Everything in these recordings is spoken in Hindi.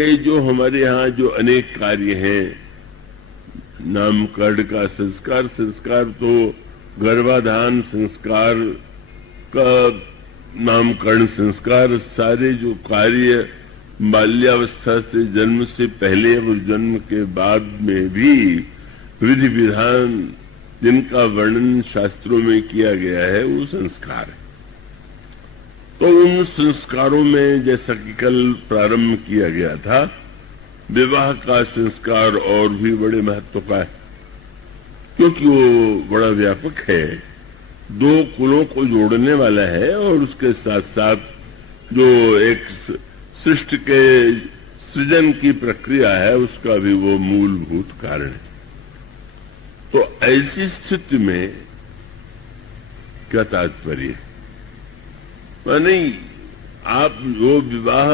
ये जो हमारे यहाँ जो अनेक कार्य हैं, नामकरण का संस्कार तो गर्भाधान संस्कार का, नामकरण संस्कार, सारे जो कार्य बाल्यावस्था से, जन्म से पहले और जन्म के बाद में भी विधि विधान जिनका वर्णन शास्त्रों में किया गया है वो संस्कार है। तो उन संस्कारों में जैसा कि कल प्रारंभ किया गया था, विवाह का संस्कार और भी बड़े महत्व का है, क्योंकि वो बड़ा व्यापक है, दो कुलों को जोड़ने वाला है और उसके साथ साथ जो एक सृष्टि के सृजन की प्रक्रिया है उसका भी वो मूलभूत कारण है। तो ऐसी स्थिति में क्या तात्पर्य, माने आप जो विवाह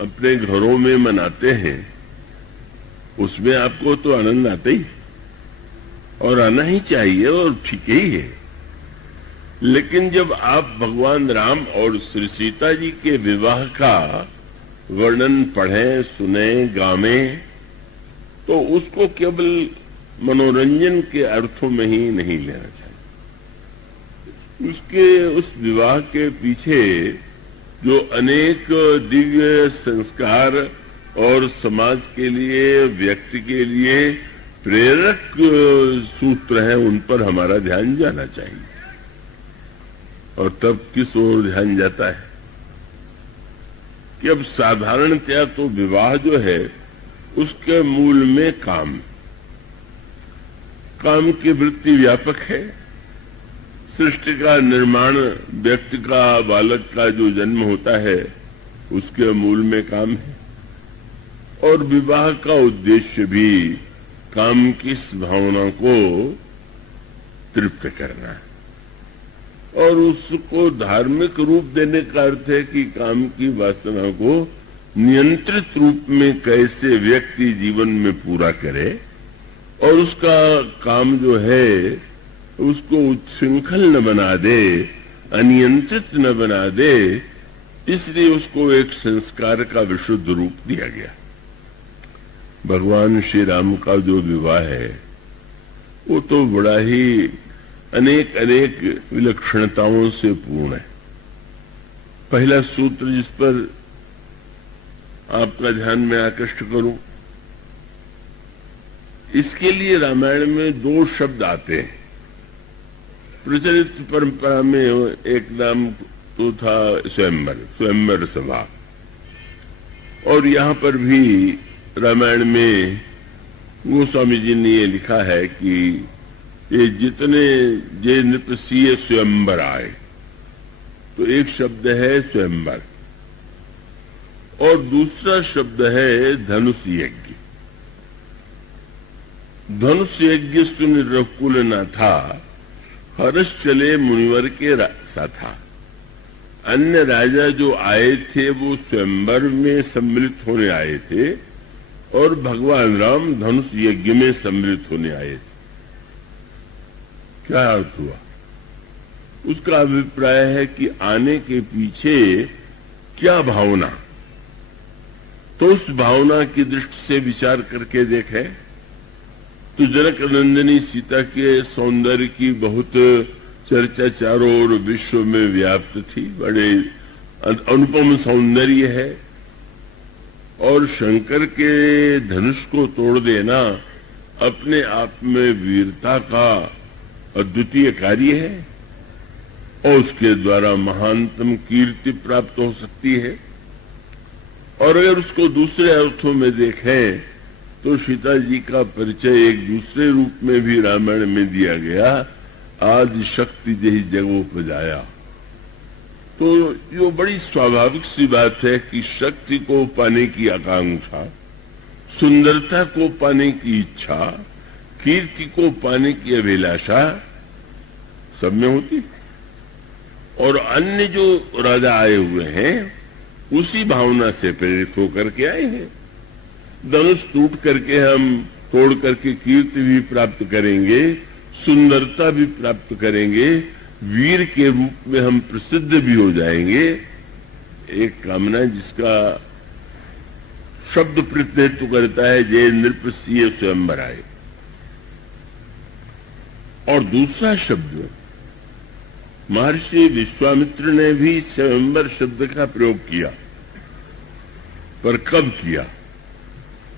अपने घरों में मनाते हैं उसमें आपको तो आनंद आता ही और आना ही चाहिए और ठीक ही है, लेकिन जब आप भगवान राम और श्री सीता जी के विवाह का वर्णन पढ़ें, सुने, गावें, तो उसको केवल मनोरंजन के अर्थों में ही नहीं लेना चाहिए। उस विवाह के पीछे जो अनेक दिव्य संस्कार और समाज के लिए, व्यक्ति के लिए प्रेरक सूत्र हैं, उन पर हमारा ध्यान जाना चाहिए। और तब किस ओर ध्यान जाता है कि अब साधारणतया तो विवाह जो है उसके मूल में काम की वृत्ति व्यापक है। सृष्टि का निर्माण, व्यक्ति का, बालक का जो जन्म होता है उसके मूल में काम है, और विवाह का उद्देश्य भी काम की इस भावना को तृप्त करना है। और उसको धार्मिक रूप देने का अर्थ है कि काम की वासना को नियंत्रित रूप में कैसे व्यक्ति जीवन में पूरा करे और उसका काम जो है उसको उच्छृंखल न बना दे, अनियंत्रित न बना दे, इसलिए उसको एक संस्कार का विशुद्ध रूप दिया गया। भगवान श्री राम का जो विवाह है वो तो बड़ा ही अनेक अनेक विलक्षणताओं से पूर्ण है। पहला सूत्र जिस पर आपका ध्यान में आकृष्ट करूं, इसके लिए रामायण में दो शब्द आते हैं। प्रचलित परंपरा में एक नाम तो था स्वयंवर सभा, और यहाँ पर भी रामायण में गोस्वामी जी ने ये लिखा है कि ये जितने जे नृपसीय स्वयंवर आए, तो एक शब्द है स्वयंवर और दूसरा शब्द है धनुष यज्ञ। धनुष यज्ञ सुन रघुकुल न था, हर्ष चले मुनिवर के सा था। अन्य राजा जो आए थे वो स्वयंवर में सम्मिलित होने आए थे और भगवान राम धनुष यज्ञ में सम्मिलित होने आए थे। क्या अर्थ हुआ? उसका अभिप्राय है कि आने के पीछे क्या भावना, तो उस भावना की दृष्टि से विचार करके देखें तो जनक नंदिनी सीता के सौंदर्य की बहुत चर्चा चारों ओर विश्व में व्याप्त थी। बड़े अनुपम सौंदर्य है और शंकर के धनुष को तोड़ देना अपने आप में वीरता का अद्वितीय कार्य है और उसके द्वारा महानतम कीर्ति प्राप्त हो सकती है। और अगर उसको दूसरे अर्थों में देखें तो सीता जी का परिचय एक दूसरे रूप में भी रामायण में दिया गया, आदि शक्ति जही जगोपजाया। तो ये बड़ी स्वाभाविक सी बात है कि शक्ति को पाने की आकांक्षा, सुंदरता को पाने की इच्छा, कीर्ति को पाने की अभिलाषा सब में होती। और अन्य जो राजा आए हुए हैं उसी भावना से प्रेरित होकर के आए हैं। धनुष टूट करके हम तोड़ करके कीर्ति भी प्राप्त करेंगे, सुंदरता भी प्राप्त करेंगे, वीर के रूप में हम प्रसिद्ध भी हो जाएंगे। एक कामना जिसका शब्द प्रतिनिधित्व करता है जय नृपसीय स्वयंवर आए। और दूसरा शब्द महर्षि विश्वामित्र ने भी स्वयंवर शब्द का प्रयोग किया, पर कब किया?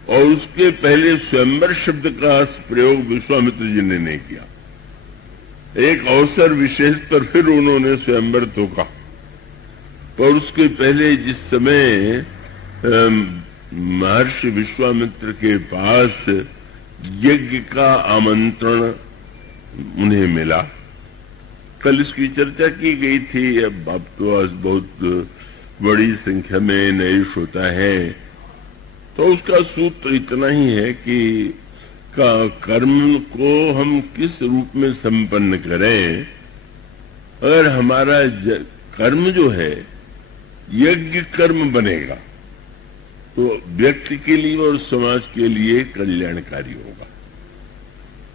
और उसके पहले स्वयंवर शब्द का प्रयोग विश्वामित्र जी ने नहीं किया। एक अवसर विशेष पर फिर उन्होंने स्वयंवर तो कहा, पर उसके पहले जिस समय महर्षि विश्वामित्र के पास यज्ञ का आमंत्रण उन्हें मिला, कल इसकी चर्चा की गई थी। अब तो आज बहुत बड़ी संख्या में नए श्रोता है, तो उसका सूत्र इतना ही है कि कर्म को हम किस रूप में संपन्न करें। अगर हमारा कर्म जो है यज्ञ कर्म बनेगा तो व्यक्ति के लिए और समाज के लिए कल्याणकारी होगा,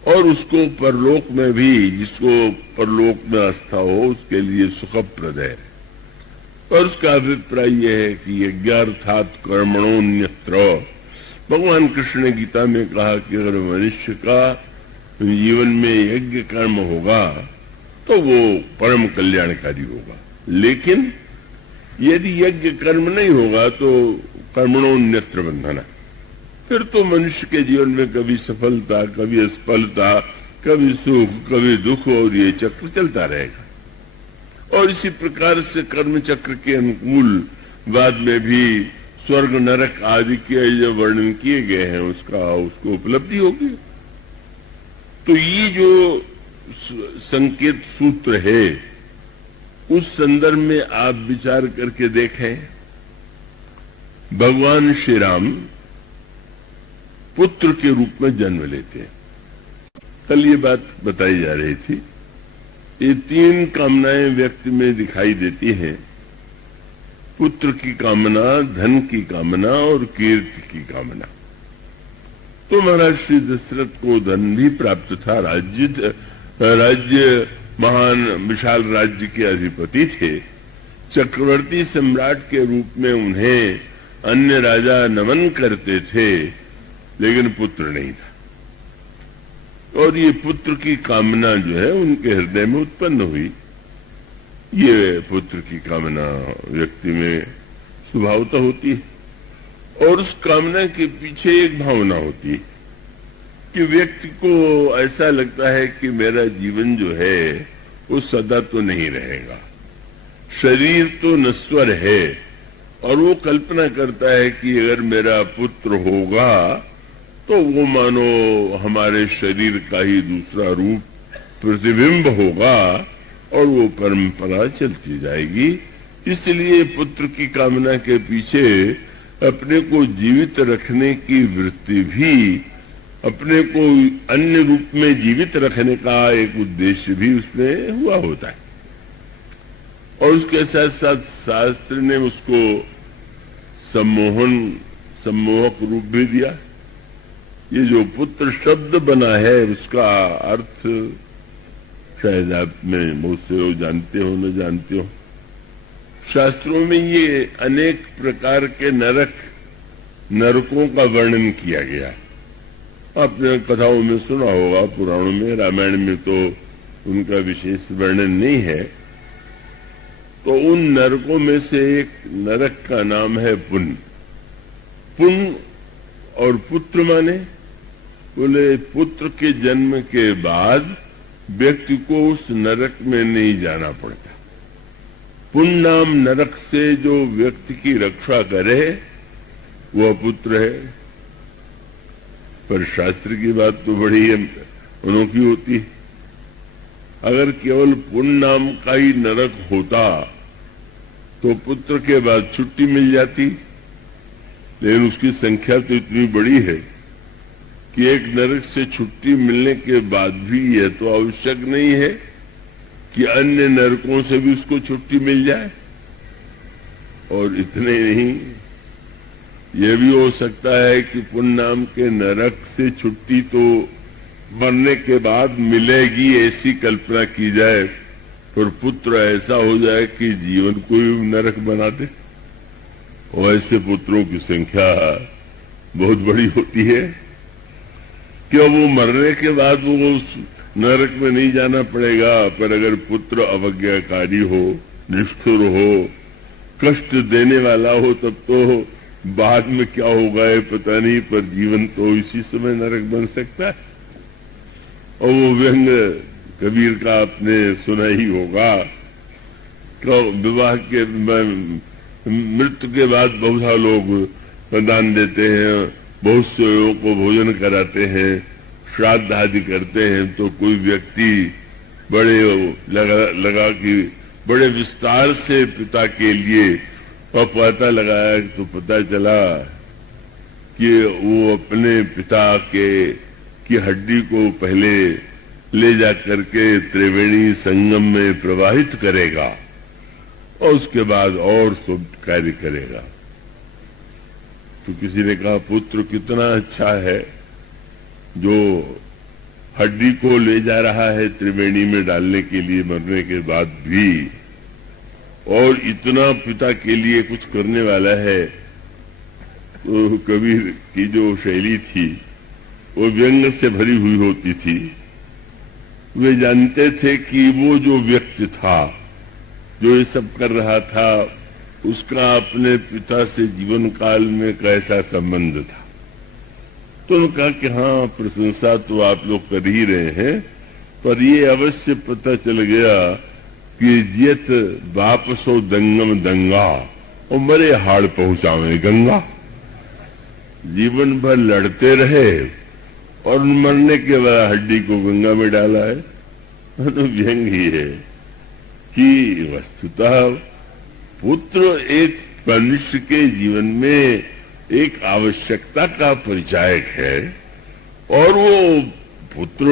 और उसको परलोक में भी, जिसको परलोक में आस्था हो, उसके लिए सुखप्रद है। और उसका अभिप्राय यह है कि यज्ञार्थात कर्मणोन्यत्र। भगवान कृष्ण ने गीता में कहा कि अगर मनुष्य का जीवन में यज्ञ कर्म होगा तो वो परम कल्याणकारी होगा, लेकिन यदि यज्ञ कर्म नहीं होगा तो कर्मणोन्यत्र बंधना, फिर तो मनुष्य के जीवन में कभी सफलता, कभी असफलता, कभी सुख, कभी दुख, और ये चक्र चलता रहेगा। और इसी प्रकार से कर्म चक्र के अनुकूल बाद में भी स्वर्ग नरक आदि के जो वर्णन किए गए हैं उसको उपलब्धि होगी। तो ये जो संकेत सूत्र है, उस संदर्भ में आप विचार करके देखें। भगवान श्री राम पुत्र के रूप में जन्म लेते हैं। कल ये बात बताई जा रही थी। ये तीन कामनाएं व्यक्ति में दिखाई देती हैं: पुत्र की कामना, धन की कामना और कीर्ति की कामना। तो महाराज श्री दशरथ को धन भी प्राप्त था, राज्य महान विशाल राज्य के अधिपति थे, चक्रवर्ती सम्राट के रूप में उन्हें अन्य राजा नमन करते थे, लेकिन पुत्र नहीं था। और ये पुत्र की कामना जो है उनके हृदय में उत्पन्न हुई। ये पुत्र की कामना व्यक्ति में स्वभावतः होती है, और उस कामना के पीछे एक भावना होती है कि व्यक्ति को ऐसा लगता है कि मेरा जीवन जो है वो सदा तो नहीं रहेगा, शरीर तो नश्वर है, और वो कल्पना करता है कि अगर मेरा पुत्र होगा तो वो मानो हमारे शरीर का ही दूसरा रूप प्रतिबिंब होगा और वो परंपरा चलती जाएगी। इसलिए पुत्र की कामना के पीछे अपने को जीवित रखने की वृत्ति भी, अपने को अन्य रूप में जीवित रखने का एक उद्देश्य भी उसमें हुआ होता है। और उसके साथ साथ शास्त्र ने उसको सम्मोहक रूप भी दिया। ये जो पुत्र शब्द बना है उसका अर्थ शायद आप में बहुत से जानते हो न जानते हो। शास्त्रों में ये अनेक प्रकार के नरकों का वर्णन किया गया। आपने कथाओं में सुना होगा, पुराणों में, रामायण में तो उनका विशेष वर्णन नहीं है। तो उन नरकों में से एक नरक का नाम है पुण्य। पुण्य और पुत्र माने, बोले पुत्र के जन्म के बाद व्यक्ति को उस नरक में नहीं जाना पड़ता। पुण्य नाम नरक से जो व्यक्ति की रक्षा करे वह पुत्र है। पर शास्त्र की बात तो बड़ी अनोखी होती है। अगर केवल पुण्य नाम का ही नरक होता तो पुत्र के बाद छुट्टी मिल जाती, लेकिन उसकी संख्या तो इतनी बड़ी है कि एक नरक से छुट्टी मिलने के बाद भी यह तो आवश्यक नहीं है कि अन्य नरकों से भी उसको छुट्टी मिल जाए। और इतने नहीं, यह भी हो सकता है कि पुण्य नाम के नरक से छुट्टी तो मरने के बाद मिलेगी, ऐसी कल्पना की जाए, पर पुत्र ऐसा हो जाए कि जीवन को ही नरक बना दे। और ऐसे पुत्रों की संख्या बहुत बड़ी होती है। क्या वो मरने के बाद वो उस नरक में नहीं जाना पड़ेगा? पर अगर पुत्र अवज्ञाकारी हो, निष्ठुर हो, कष्ट देने वाला हो, तब तो बाद में क्या होगा ये पता नहीं, पर जीवन तो इसी समय नरक बन सकता है। और वो व्यंग कबीर का आपने सुना ही होगा, विवाह के मृत्यु के बाद बहुत सा लोग दान देते हैं, बहुत से लोगों को भोजन कराते हैं, श्राद्ध आदि करते हैं। तो कोई व्यक्ति बड़े लगा कि बड़े विस्तार से पिता के लिए पता लगाया, तो पता चला कि वो अपने पिता की हड्डी को पहले ले जा करके त्रिवेणी संगम में प्रवाहित करेगा और उसके बाद और शुभ कार्य करेगा। तो किसी ने कहा, पुत्र कितना अच्छा है जो हड्डी को ले जा रहा है त्रिवेणी में डालने के लिए मरने के बाद भी, और इतना पिता के लिए कुछ करने वाला है। तो कबीर की जो शैली थी वो व्यंग से भरी हुई होती थी। वे जानते थे कि वो जो व्यक्ति था जो ये सब कर रहा था, उसका अपने पिता से जीवन काल में कैसा संबंध था। तो उन्होंने कहा कि हाँ, प्रशंसा तो आप लोग कर ही रहे हैं, पर ये अवश्य पता चल गया कि जियत वापसो दंगम दंगा और मरे हाड़ पहुंचावे गंगा। जीवन भर लड़ते रहे और मरने के बाद हड्डी को गंगा में डाला है। तो व्यंग ही है कि वस्तुतः पुत्र एक मनुष्य के जीवन में एक आवश्यकता का परिचायक है, और वो पुत्र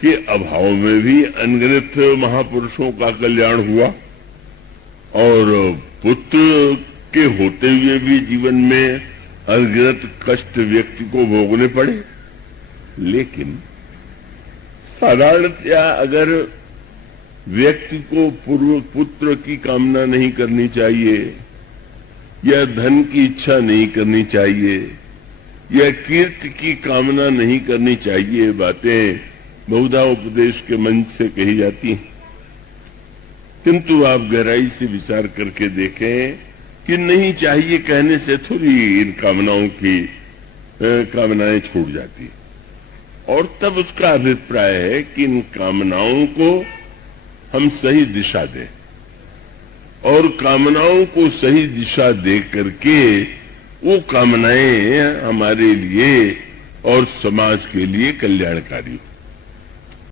के अभाव में भी अनगिनत महापुरुषों का कल्याण हुआ, और पुत्र के होते हुए भी जीवन में अनगिनत कष्ट व्यक्ति को भोगने पड़े। लेकिन साधारणतया अगर व्यक्ति को पूर्व पुत्र की कामना नहीं करनी चाहिए, या धन की इच्छा नहीं करनी चाहिए, या कीर्ति की कामना नहीं करनी चाहिए, बातें बहुधा उपदेश के मंच से कही जाती हैं। किंतु आप गहराई से विचार करके देखें कि नहीं चाहिए कहने से थोड़ी इन कामनाओं की कामनाएं छूट जाती, और तब उसका अभिप्राय है कि इन कामनाओं को हम सही दिशा दें, और कामनाओं को सही दिशा दे करके वो कामनाएं हमारे लिए और समाज के लिए कल्याणकारी हो।